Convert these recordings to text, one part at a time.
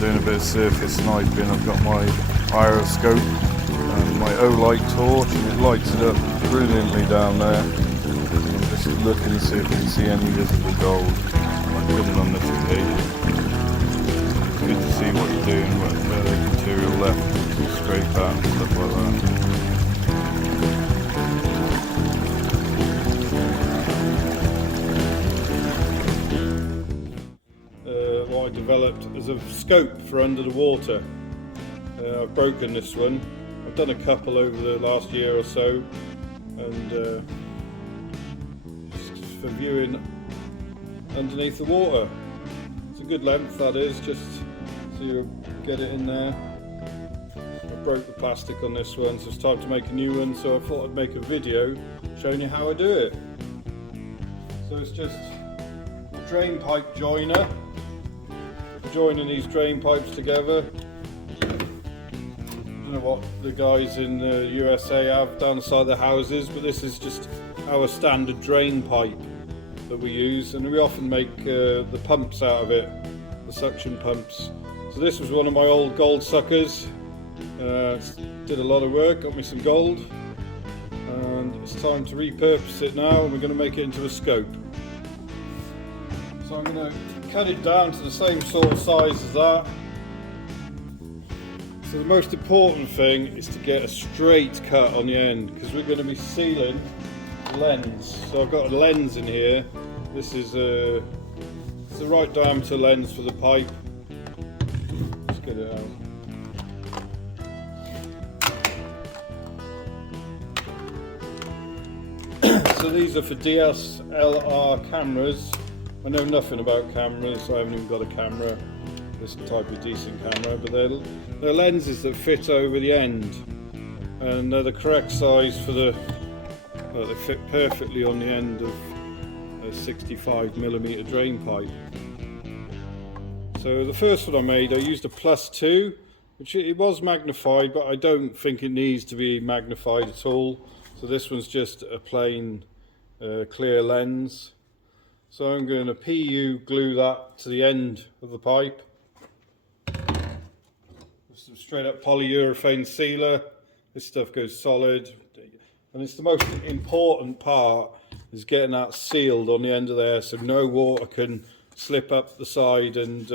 doing a bit of surface sniping. I've got my gyroscope and my O-light torch, and it lights it up brilliantly down there. I'm just looking to see if we can see any visible gold. I couldn't on this occasion. It's good to see what you're doing, where there's material left to scrape out and stuff like that. What I developed as a scope for under the water. I've broken this one. I've done a couple over the last year or so, and just for viewing underneath the water. It's a good length, that is, just so you get it in there. I broke the plastic on this one, so it's time to make a new one, so I thought I'd make a video showing you how I do it. So it's just a drain pipe joiner. Joining these drain pipes together. I don't know what the guys in the USA have down the side of the houses, but this is just our standard drain pipe that we use, and we often make the pumps out of it, the suction pumps. So this was one of my old gold suckers. Did a lot of work, got me some gold, and it's time to repurpose it now, and we're going to make it into a scope. So I'm going to cut it down to the same sort of size as that. So the most important thing is to get a straight cut on the end, because we're going to be sealing the lens. So I've got a lens in here. This is it's the right diameter lens for the pipe. Let's get it out. So these are for DSLR cameras. I know nothing about cameras, I haven't even got a camera, this type of decent camera, but they're lenses that fit over the end, and they're the correct size for they fit perfectly on the end of a 65mm drain pipe. So the first one I made, I used a +2, which it was magnified, but I don't think it needs to be magnified at all. So this one's just a plain clear lens. So I'm going to PU glue that to the end of the pipe. Some straight up polyurethane sealer. This stuff goes solid, and it's the most important part, is getting that sealed on the end of there so no water can slip up the side and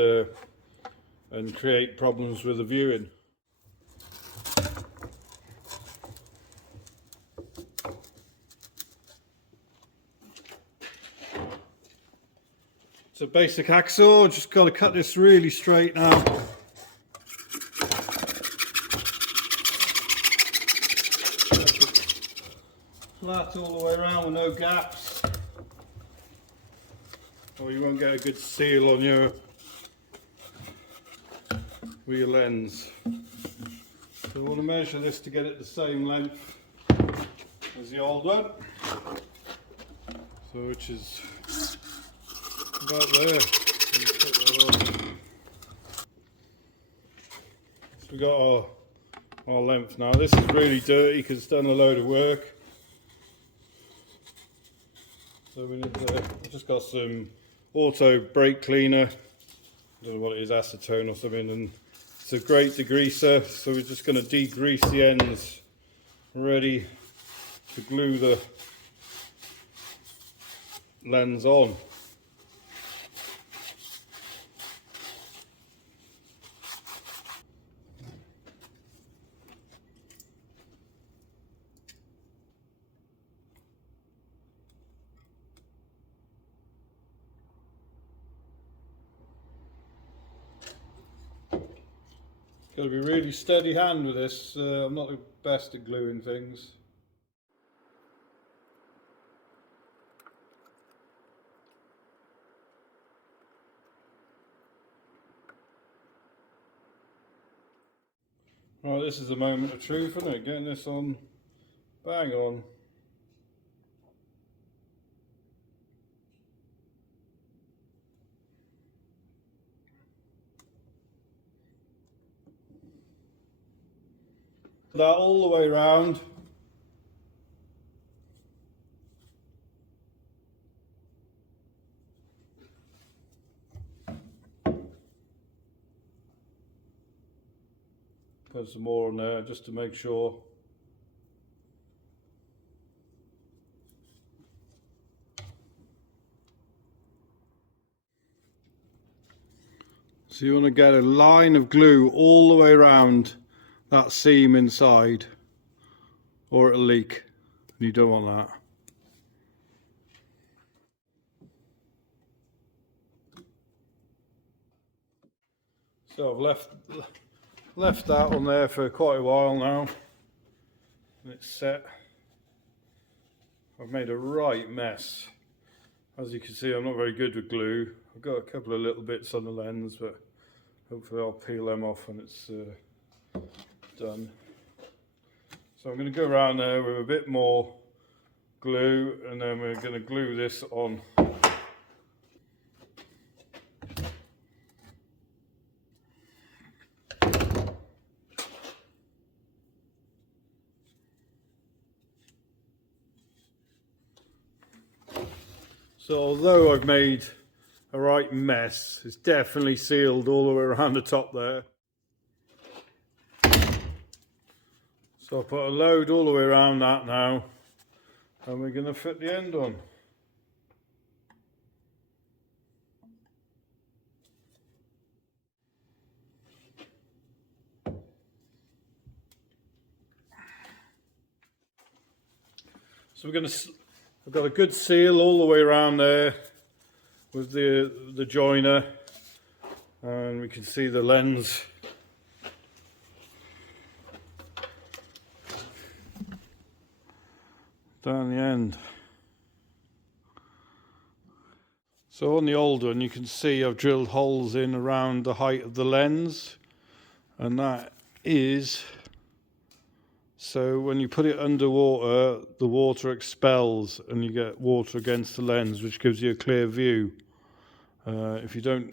create problems with the viewing. So basic hacksaw, just got to cut this really straight now. Flat all the way around with no gaps, or you won't get a good seal on with your lens. So we want to measure this to get it the same length as the old one. So which is about there. So we got our length now. This is really dirty because it's done a load of work. So we need to, I've just got some auto brake cleaner. I don't know what it is, acetone or something, and it's a great degreaser. So we're just going to degrease the ends, ready to glue the lens on. Got to be really steady hand with this. I'm not the best at gluing things. Right, this is the moment of truth, isn't it? Getting this on, bang on. That all the way around. Put some more on there just to make sure. So you want to get a line of glue all the way around that seam inside, or it'll leak, and you don't want that. So I've left that on there for quite a while now, and it's set. I've made a right mess. As you can see, I'm not very good with glue. I've got a couple of little bits on the lens, but hopefully I'll peel them off when it's done. So I'm going to go around there with a bit more glue, and then we're going to glue this on. So although I've made a right mess, it's definitely sealed all the way around the top there. So I'll put a load all the way around that now, and we're going to fit the end on. So I've got a good seal all the way around there with the joiner, and we can see the lens. Down the end. So on the old one you can see I've drilled holes in around the height of the lens, and that is so when you put it underwater the water expels and you get water against the lens, which gives you a clear view. If you don't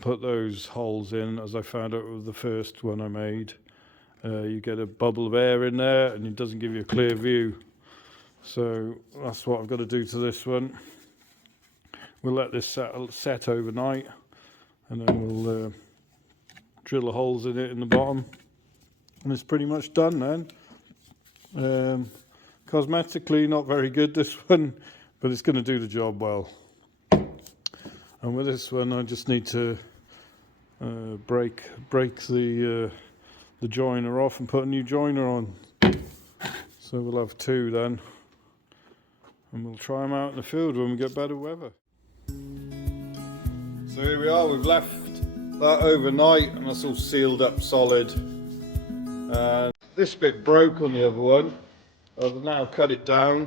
put those holes in, as I found out with the first one I made, you get a bubble of air in there and it doesn't give you a clear view. So that's what I've got to do to this one. We'll let this set overnight, and then we'll drill the holes in it in the bottom, and it's pretty much done then. Cosmetically not very good, this one, but it's going to do the job well. And with this one I just need to break the joiner off and put a new joiner on. So we'll have two then, and we'll try them out in the field when we get better weather. So here we are, we've left that overnight and that's all sealed up solid. This bit broke on the other one. I've now cut it down,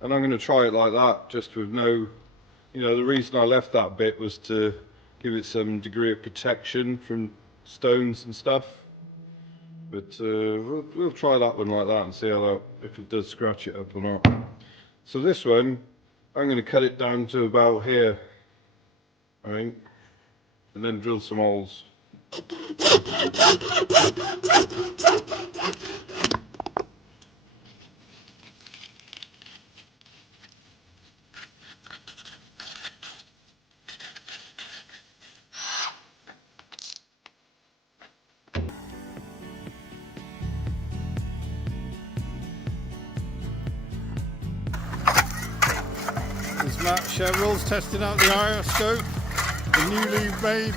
and I'm going to try it like that, just with no, the reason I left that bit was to give it some degree of protection from stones and stuff. But we'll try that one like that and see if it does scratch it up or not. So this one, I'm going to cut it down to about here, I think, and then drill some holes. There's Matt Chevrill's testing out the gyroscope, the newly made